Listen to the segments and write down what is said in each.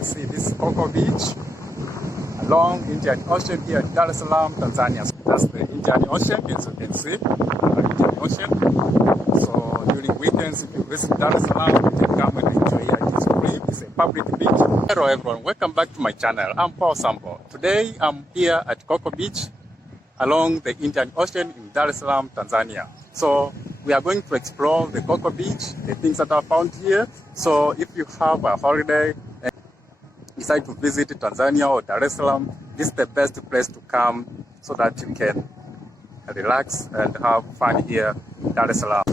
can see this is Coco Beach along Indian Ocean here in Dar es Salaam, Tanzania. So that's the Indian Ocean, as you can see, Indian Ocean. So during weekends, if you visit Dar es Salaam, you can come and enjoy here. It's free. It's a public beach. Hello everyone, welcome back to my channel. I'm Paul Sambo. Today I'm here at Coco Beach along the Indian Ocean in Dar es Salaam, Tanzania. So we are going to explore the Coco Beach, the things that are found here. So if you have a holiday and decide to visit Tanzania or Dar es Salaam, this is the best place to come so that you can relax and have fun here in Dar es Salaam.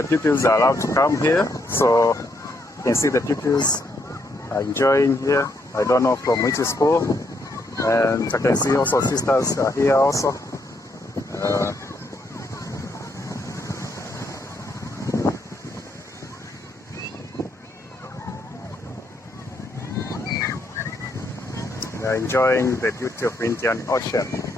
the pupils are allowed to come here. So you can see the pupils are enjoying here. I don't know from which school. And I can see also sisters are here also. They are enjoying the beauty of Indian Ocean.